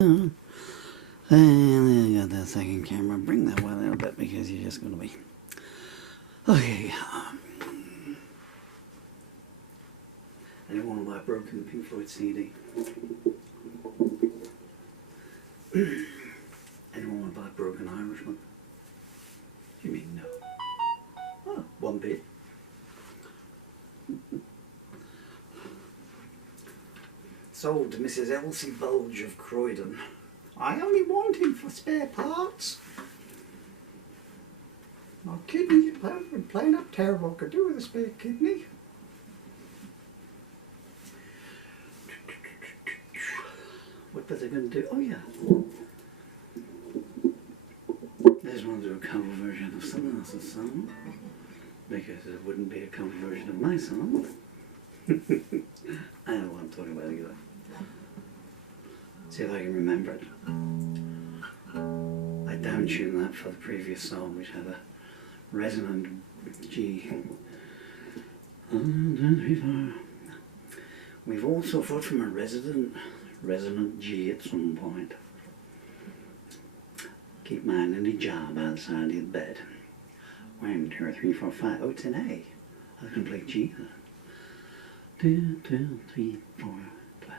And then you got that second camera. Bring that one a little bit because you're just going to be... Okay. I didn't want to buy a broken Pink Floyd CD. I didn't want to buy a broken Irishman. You mean no? Oh, one bit. Sold to Mrs. Elsie Bulge of Croydon. I only want him for spare parts. My kidney been playing up terrible. Could do with a spare kidney. What was I going to do? Oh yeah. This one's a cover version of someone else's song. Because it wouldn't be a cover version of my song. I don't know what I'm talking about either. See if I can remember it. I downtuned that for the previous song, which had a resonant G. 1, 2, 3, 4. We've all suffered from a resonant G at some point. Keep mine in a jar by the side of your bed. 1, 2, 3, 4, 5. Oh, it's an A. I can play G. 2, 2, 3, 4, 12.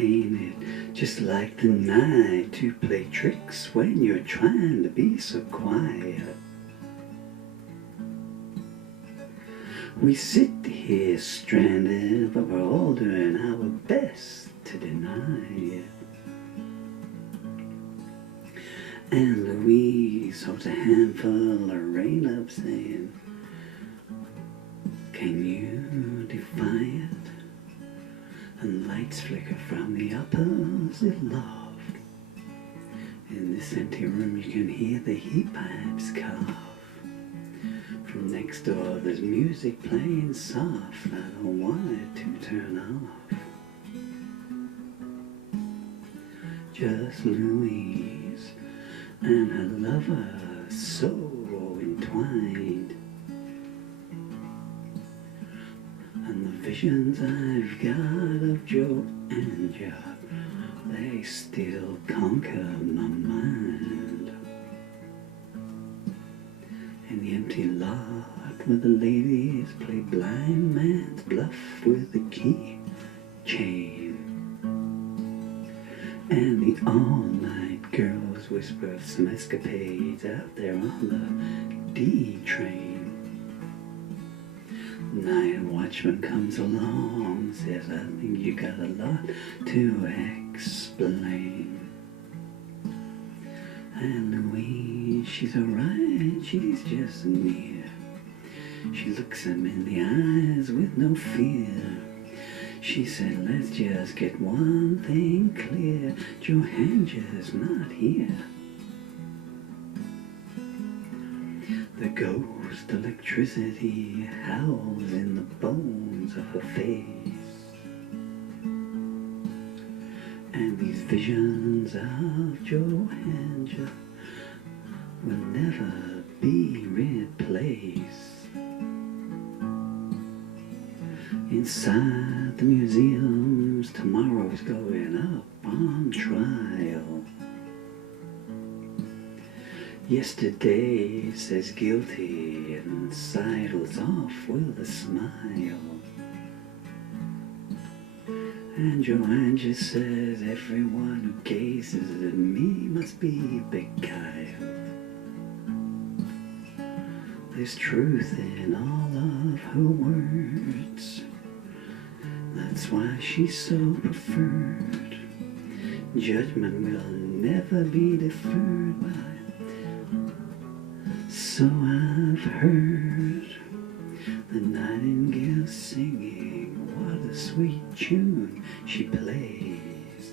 Ain't it just like the night to play tricks when you're trying to be so quiet? We sit here stranded, but we're all doing our best to deny it. And Louise holds a handful of rain up saying, can you defy it? And lights flicker from the opposite loft. In this empty room you can hear the heat pipes cough. From next door there's music playing soft. I don't want it to turn off. Just Louise and her lover so entwined. And the visions I've got of Joe and Joe, they still conquer my mind. In the empty lot where the ladies play blind man's bluff with the key chain. And the all-night girls whisper of some escapades out there on the D train. Night watchman comes along, says, I think you got a lot to explain. And Louise, she's alright, she's just near. She looks him in the eyes with no fear. She said, let's just get one thing clear. Johanna's not here. The ghost electricity howls in the bones of her face. And these visions of Johanna will never be replaced. Inside the museums, tomorrow's going up on trial. Yesterday says guilty and sidles off with a smile. And Joanne just says everyone who gazes at me must be beguiled. There's truth in all of her words. That's why she's so preferred. Judgment will never be deferred by. So I've heard the nightingale singing. What a sweet tune she plays.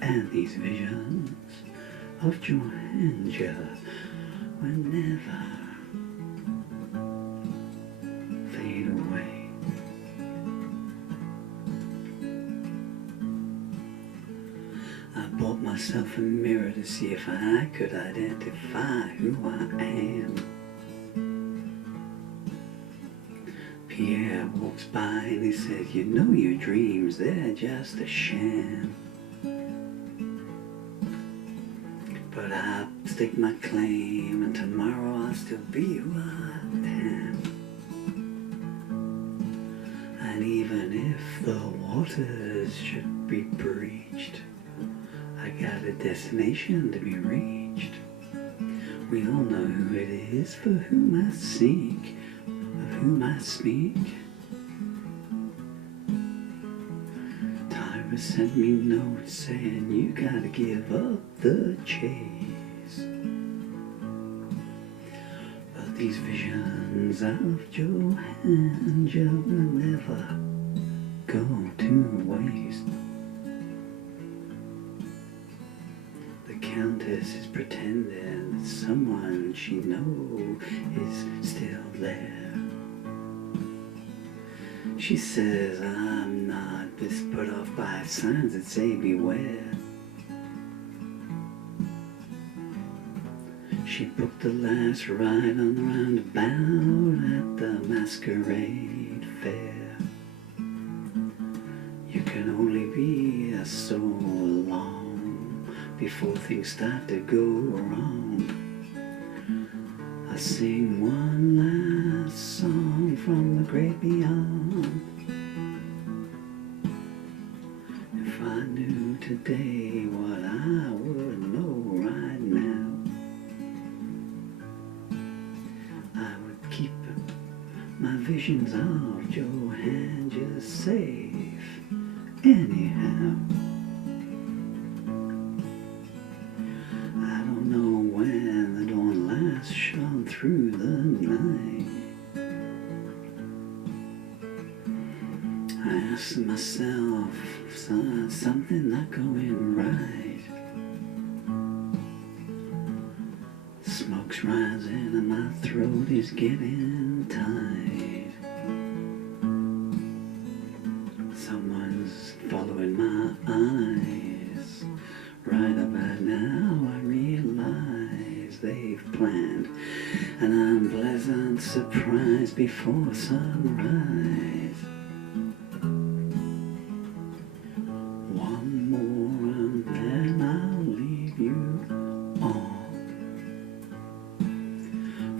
And these visions of Johanna will never fade away. I bought myself myself a mirror to see if I could identify who I am. Pierre walks by and he says, you know your dreams, they're just a sham. But I stake my claim, and tomorrow I'll still be who I am. And even if the waters should be breached, I got a destination to be reached. We all know who it is for whom I seek, of whom I speak. Tyra sent me notes saying you gotta give up the chase. But these visions of Johanna will never go to waste. The Countess is pretending that someone she knows is still there. She says I'm not this put off by signs that say beware. She booked the last ride on the roundabout at the masquerade fair. You can only be so long before things start to go wrong. I sing one last song from the great beyond. If I knew today what I would know right now, I would keep my visions of Johanna just safe anyhow. I don't know when the dawn last shone through the night. I asked myself, something not going right. Smoke's rising and my throat is getting tight. Someone's following my eyes. Right about now I realize they've planned an unpleasant surprise before sunrise. One more and then I'll leave you all.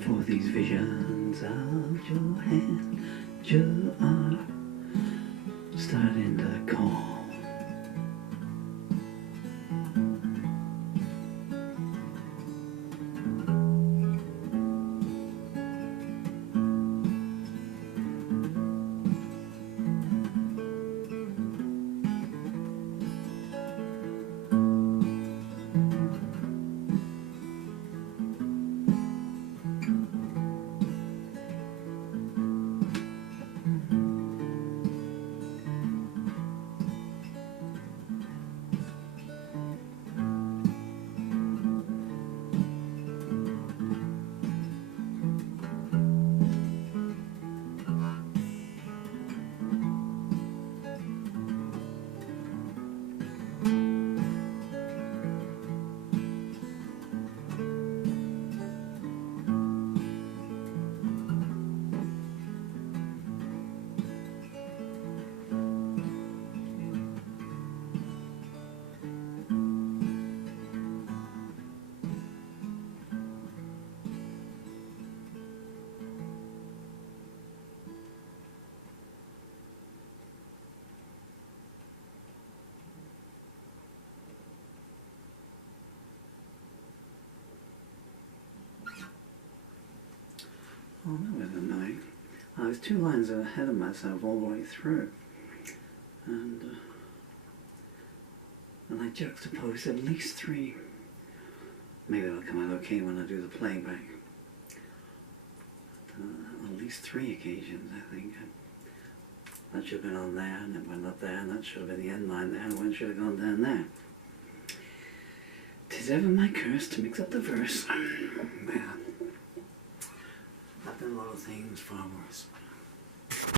For these visions of Johanna are starting to call. Oh, that was annoying. I was 2 lines ahead of myself all the way through. And I juxtaposed at least 3. Maybe it'll come out okay when I do the playback. At least 3 occasions, I think. That should have been on there, and it went up there, and that should have been the end line there, and one should have gone down there. 'Tis ever my curse to mix up the verse. Well, I've done a lot of things far worse.